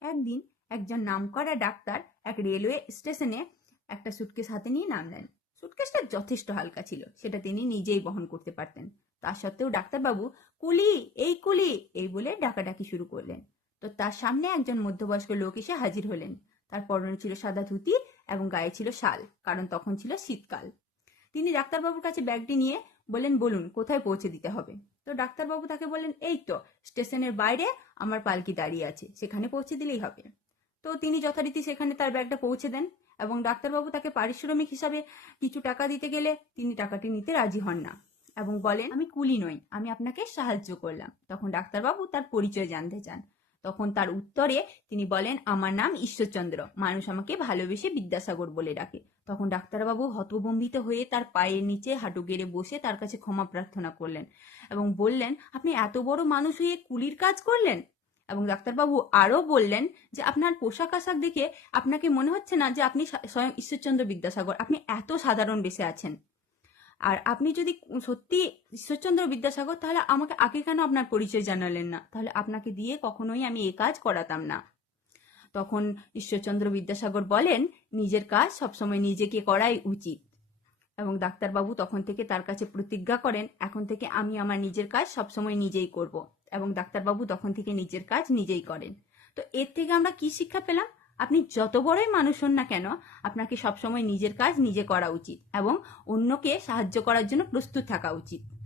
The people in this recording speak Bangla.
একদিন একজন নামকরা ডাক্তার এক রেলওয়ে স্টেশনে একটা সুটকেস হাতে নিয়ে নামলেন। সুটকেসটা যথেষ্ট হালকা ছিল, সেটা তিনি নিজেই বহন করতে পারতেন। তা সত্ত্বেও ডাক্তারবাবু কুলি, এই কুলি, এই বলে ডাকাডাকি শুরু করলেন। তো তার সামনে একজন মধ্যবয়স্ক লোক এসে হাজির হলেন। তার পরনে ছিল সাদা ধুতি এবং গায়ে ছিল শাল, কারণ তখন ছিল শীতকাল। তিনি ডাক্তারবাবুর কাছে ব্যাগটি নিয়ে বললেন, বলুন কোথায় পৌঁছে দিতে হবে। তো ডাক্তারবাবু তাকে বললেন, এই তো স্টেশনের বাইরে আমার পালকি দাঁড়িয়ে আছে, সেখানে পৌঁছে দিলেই হবে। তো তিনি যথারীতি সেখানে তার ব্যাগটা পৌঁছে দেন এবং ডাক্তারবাবু তাকে পারিশ্রমিক হিসাবে কিছু টাকা দিতে গেলে তিনি টাকাটি নিতে রাজি হন না এবং বলেন, আমি কুলি নই, আমি আপনাকে সাহায্য করলাম। তখন ডাক্তারবাবু তার পরিচয় জানতে চান। তখন তার উত্তরে তিনি বলেন, আমার নাম ঈশ্বরচন্দ্র, মানুষ আমাকে ভালোবেসে বিদ্যাসাগর বলে ডাকে। তখন ডাক্তারবাবু হতভম্বিত হয়ে তার পায়ের নিচে হাঁটু গেড়ে বসে তার কাছে ক্ষমা প্রার্থনা করলেন এবং বললেন, আপনি এত বড় মানুষ হয়ে কুলির কাজ করলেন। এবং ডাক্তারবাবু আরও বললেন যে আপনার পোশাক আশাক দেখে আপনাকে মনে হচ্ছে না যে আপনি স্বয়ং ঈশ্বরচন্দ্র বিদ্যাসাগর, আপনি এত সাধারণ বেশে আছেন। আর আপনি যদি সত্যি ঈশ্বরচন্দ্র বিদ্যাসাগর, তাহলে আমাকে আগে কেন আপনার পরিচয় জানালেন না? তাহলে আপনাকে দিয়ে কখনোই আমি এ কাজ করাতাম না। তখন ঈশ্বরচন্দ্র বিদ্যাসাগর বলেন, নিজের কাজ সবসময় নিজেকে করাই উচিত। এবং ডাক্তারবাবু তখন থেকে তার কাছে প্রতিজ্ঞা করেন, এখন থেকে আমি আমার নিজের কাজ সবসময় নিজেই করব। এবং ডাক্তারবাবু তখন থেকে নিজের কাজ নিজেই করেন। তো এর থেকে আমরা কি শিক্ষা পেলাম? আপনি যত বড়ই মানুষ হন না কেন, আপনাকে সবসময় নিজের কাজ নিজে করা উচিত এবং অন্যকে সাহায্য করার জন্য প্রস্তুত থাকা উচিত।